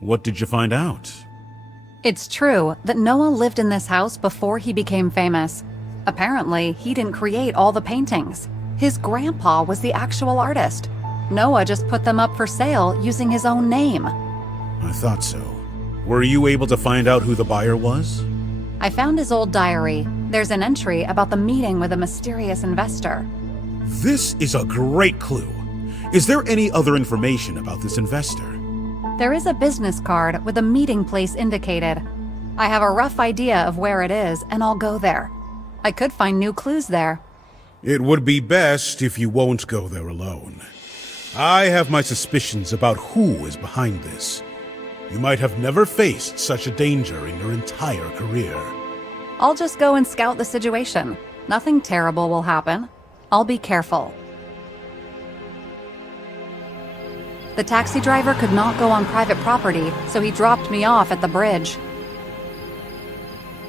What did you find out? It's true that Noah lived in this house before he became famous. Apparently, he didn't create all the paintings. His grandpa was the actual artist. Noah just put them up for sale using his own name. I thought so. Were you able to find out who the buyer was? I found his old diary. There's an entry about the meeting with a mysterious investor. This is a great clue. Is there any other information about this investor? There is a business card with a meeting place indicated. I have a rough idea of where it is, and I'll go there. I could find new clues there. It would be best if you won't go there alone. I have my suspicions about who is behind this. You might have never faced such a danger in your entire career. I'll just go and scout the situation. Nothing terrible will happen. I'll be careful. The taxi driver could not go on private property, so he dropped me off at the bridge.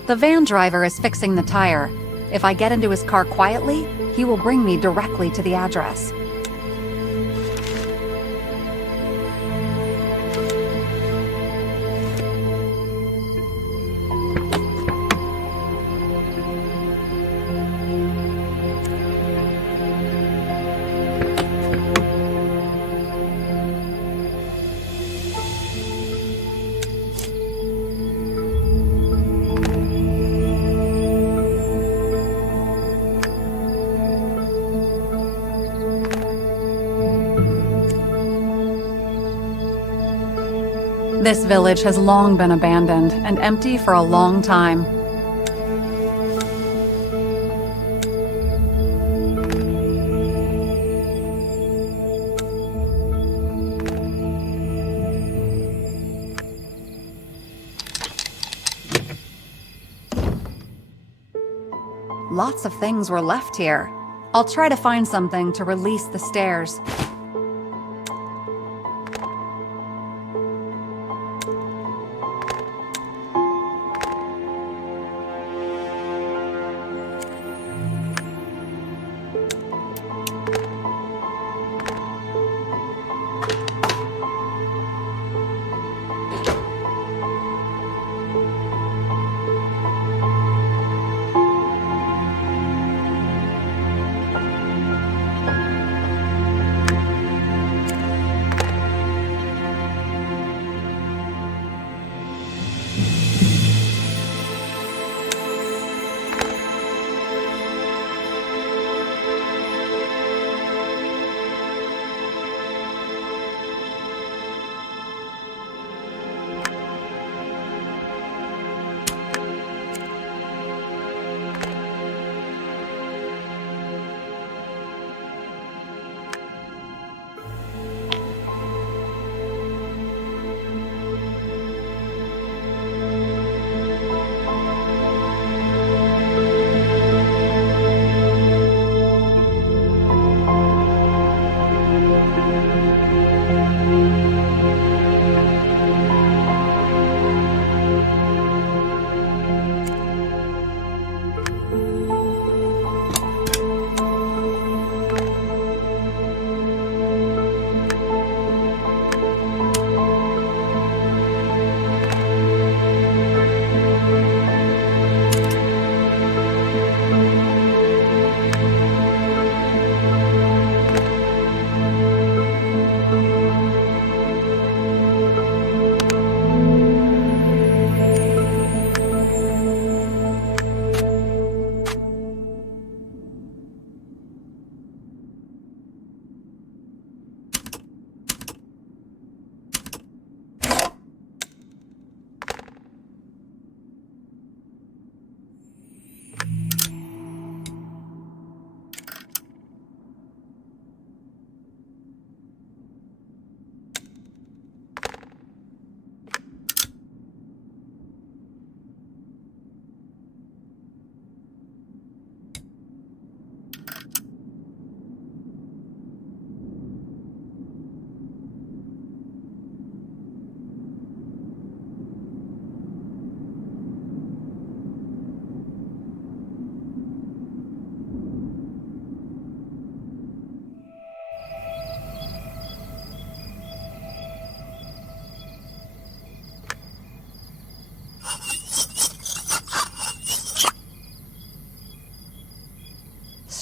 The van driver is fixing the tire. If I get into his car quietly, he will bring me directly to the address. This village has long been abandoned and empty for a long time. Lots of things were left here. I'll try to find something to release the stairs.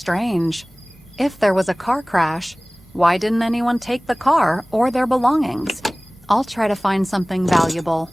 strange. If there was a car crash, why didn't anyone take the car or their belongings? I'll try to find something valuable.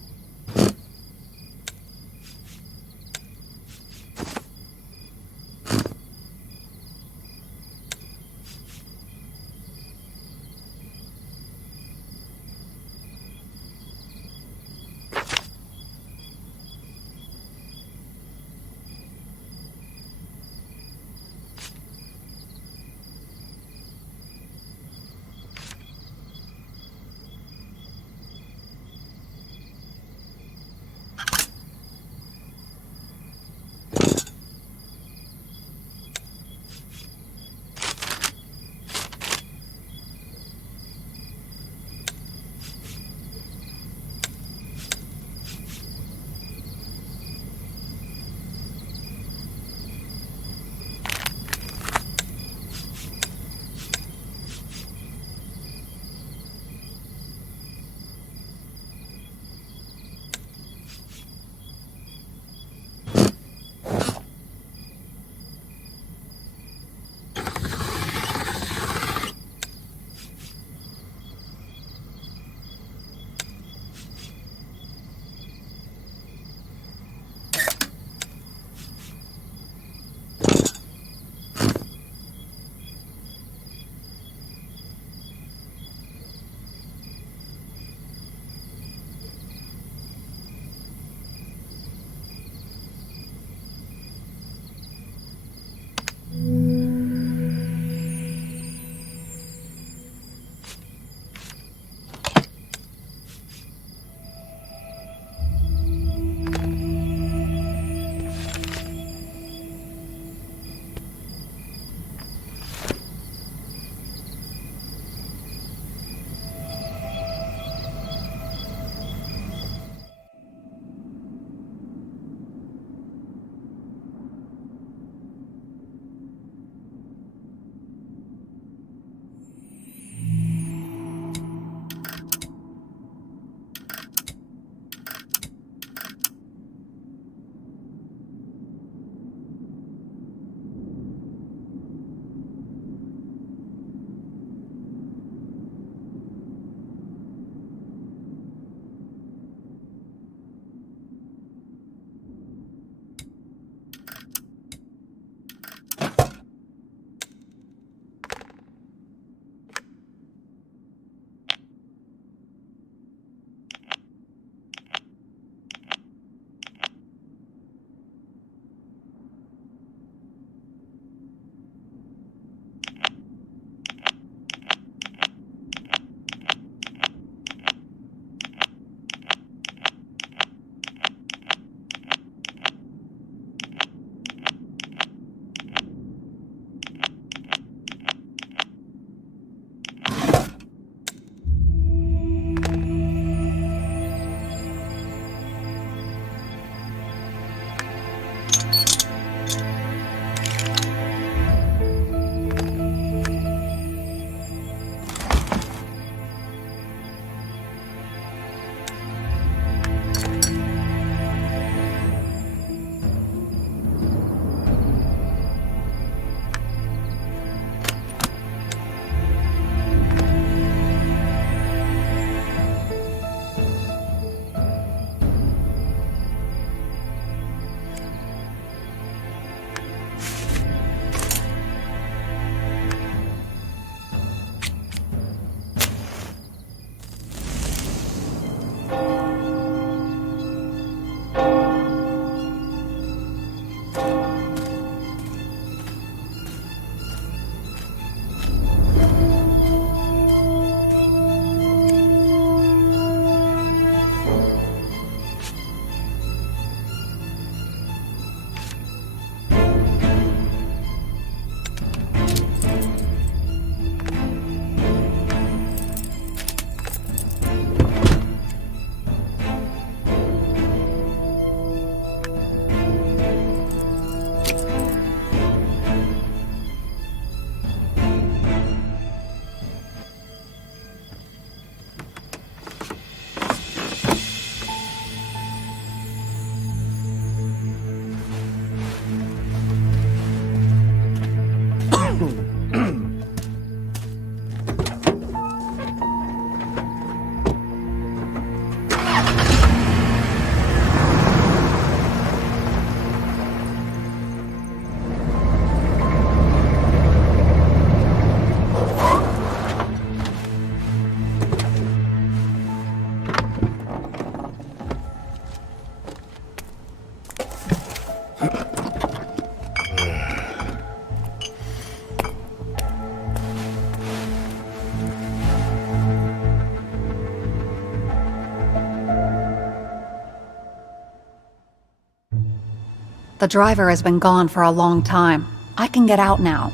The driver has been gone for a long time. I can get out now.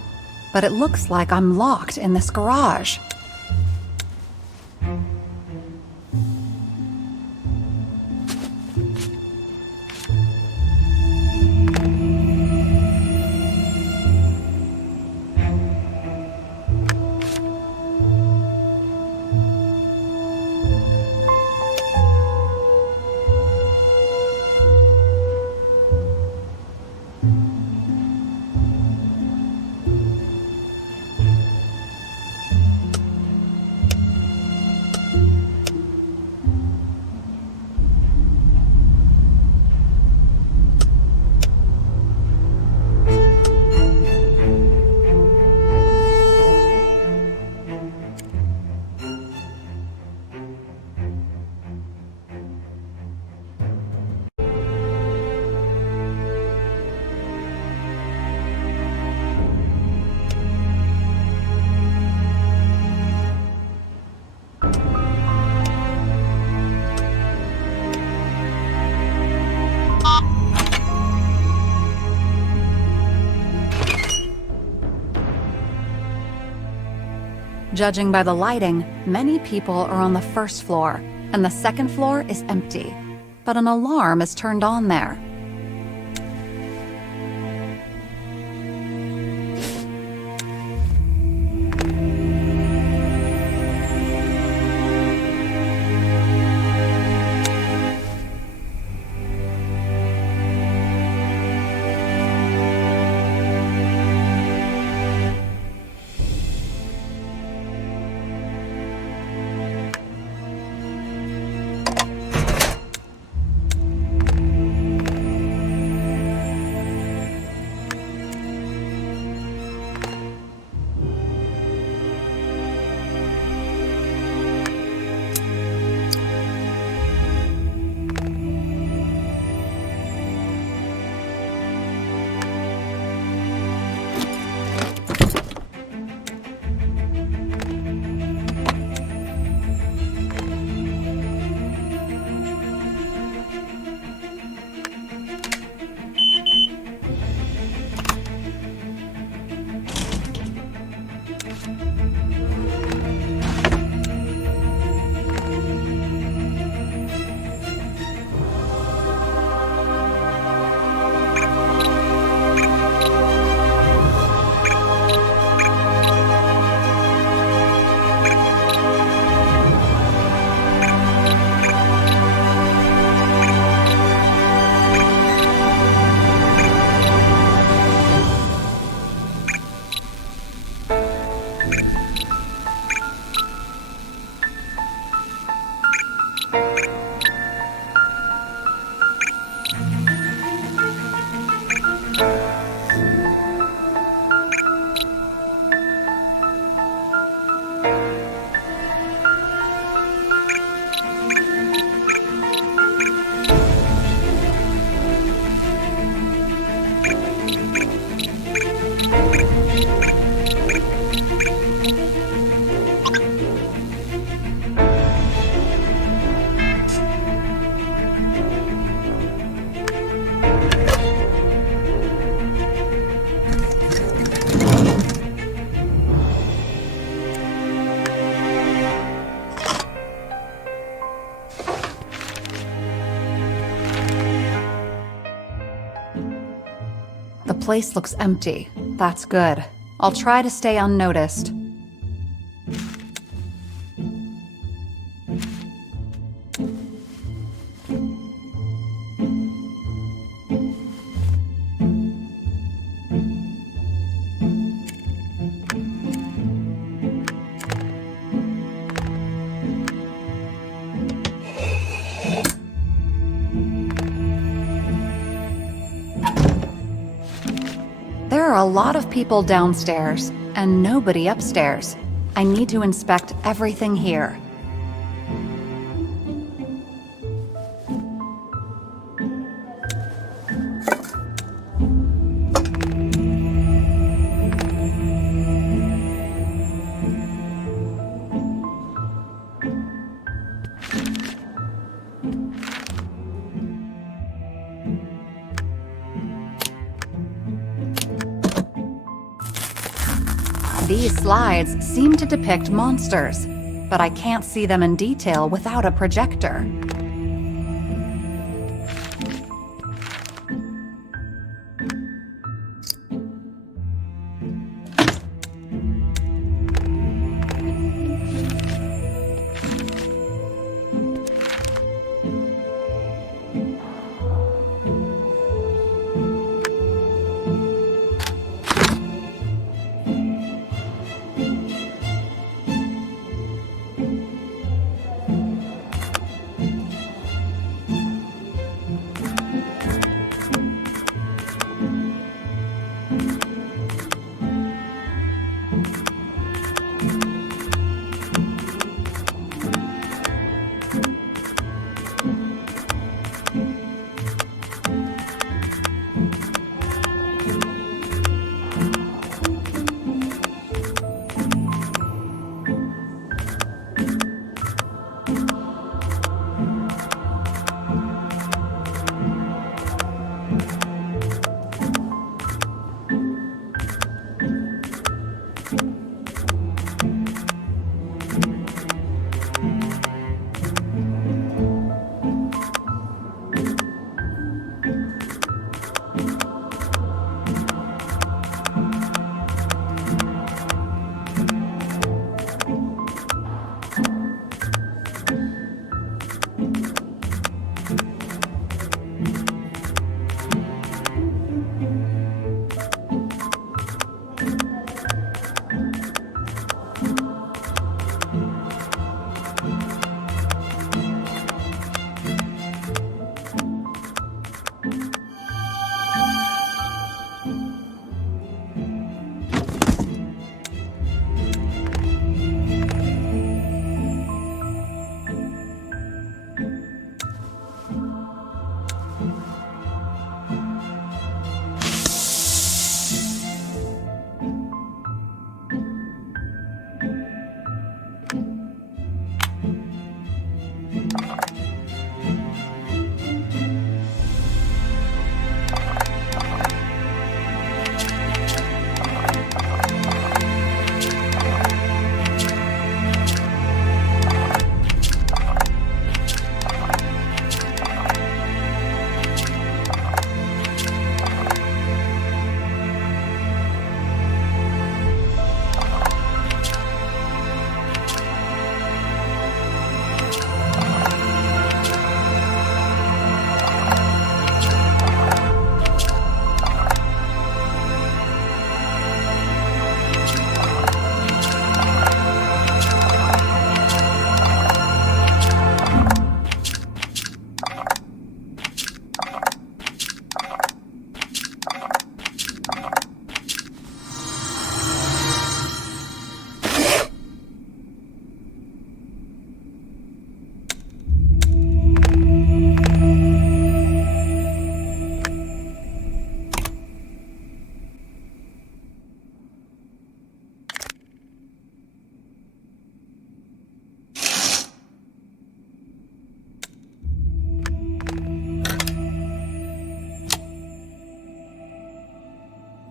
But it looks like I'm locked in this garage. Judging by the lighting, many people are on the first floor, and the second floor is empty. But an alarm is turned on there. The place looks empty. That's good. I'll try to stay unnoticed. There are a lot of people downstairs, and nobody upstairs. I need to inspect everything here. These slides seem to depict monsters, but I can't see them in detail without a projector.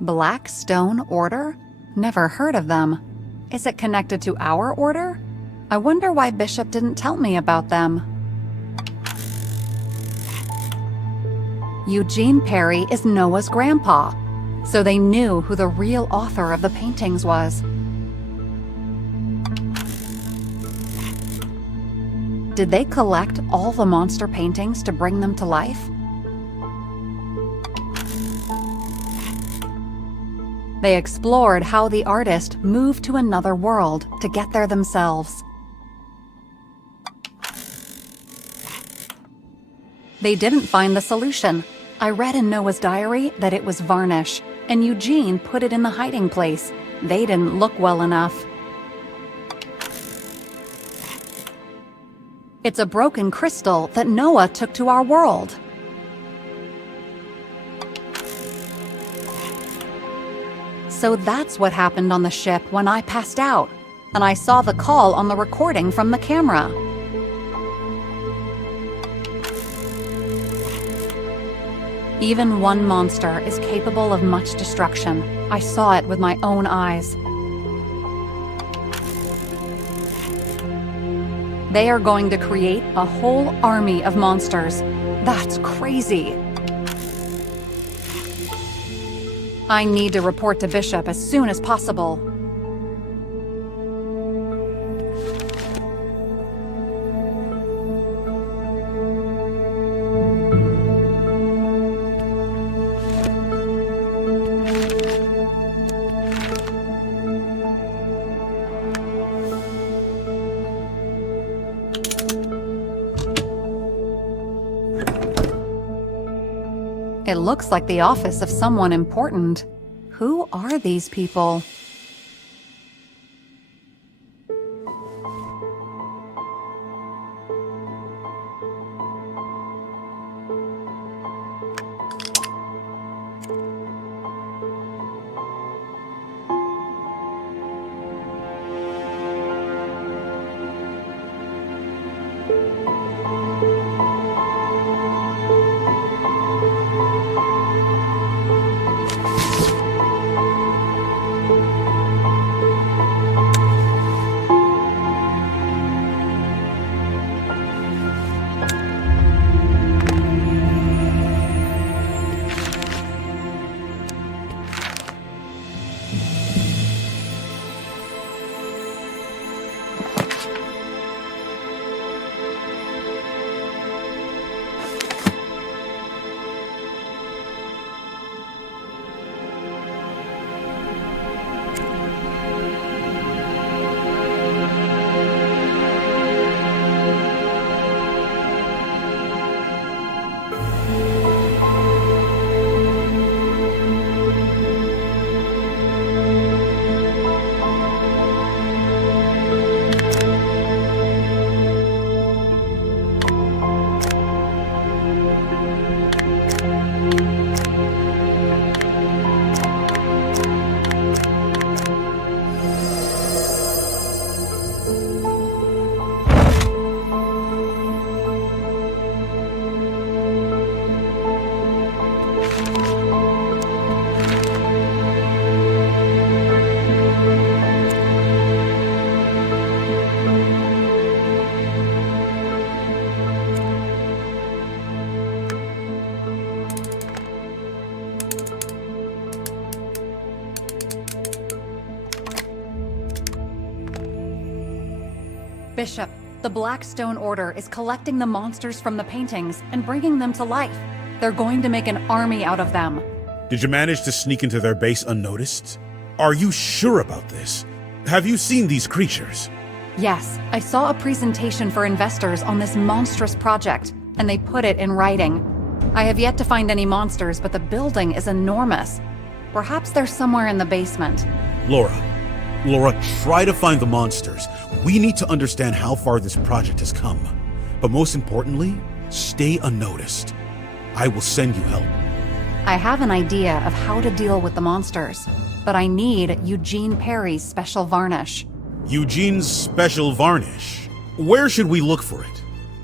Black Stone Order? Never heard of them. Is it connected to our order? I wonder why Bishop didn't tell me about them. Eugene Perry is Noah's grandpa, so they knew who the real author of the paintings was. Did they collect all the monster paintings to bring them to life? They explored how the artist moved to another world to get there themselves. They didn't find the solution. I read in Noah's diary that it was varnish, and Eugene put it in the hiding place. They didn't look well enough. It's a broken crystal that Noah took to our world. So that's what happened on the ship when I passed out, and I saw the call on the recording from the camera. Even one monster is capable of much destruction. I saw it with my own eyes. They are going to create a whole army of monsters. That's crazy. I need to report to Bishop as soon as possible. It looks like the office of someone important. Who are these people? Bishop, the Blackstone Order is collecting the monsters from the paintings and bringing them to life. They're going to make an army out of them. Did you manage to sneak into their base unnoticed? Are you sure about this? Have you seen these creatures? Yes, I saw a presentation for investors on this monstrous project, and they put it in writing. I have yet to find any monsters, but the building is enormous. Perhaps they're somewhere in the basement. Laura, try to find the monsters. We need to understand how far this project has come. But most importantly, stay unnoticed. I will send you help. I have an idea of how to deal with the monsters, but I need Eugene Perry's special varnish. Eugene's special varnish? Where should we look for it?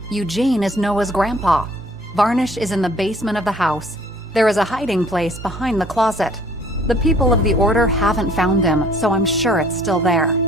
Eugene is Noah's grandpa. Varnish is in the basement of the house. There is a hiding place behind the closet. The people of the Order haven't found him, so I'm sure it's still there.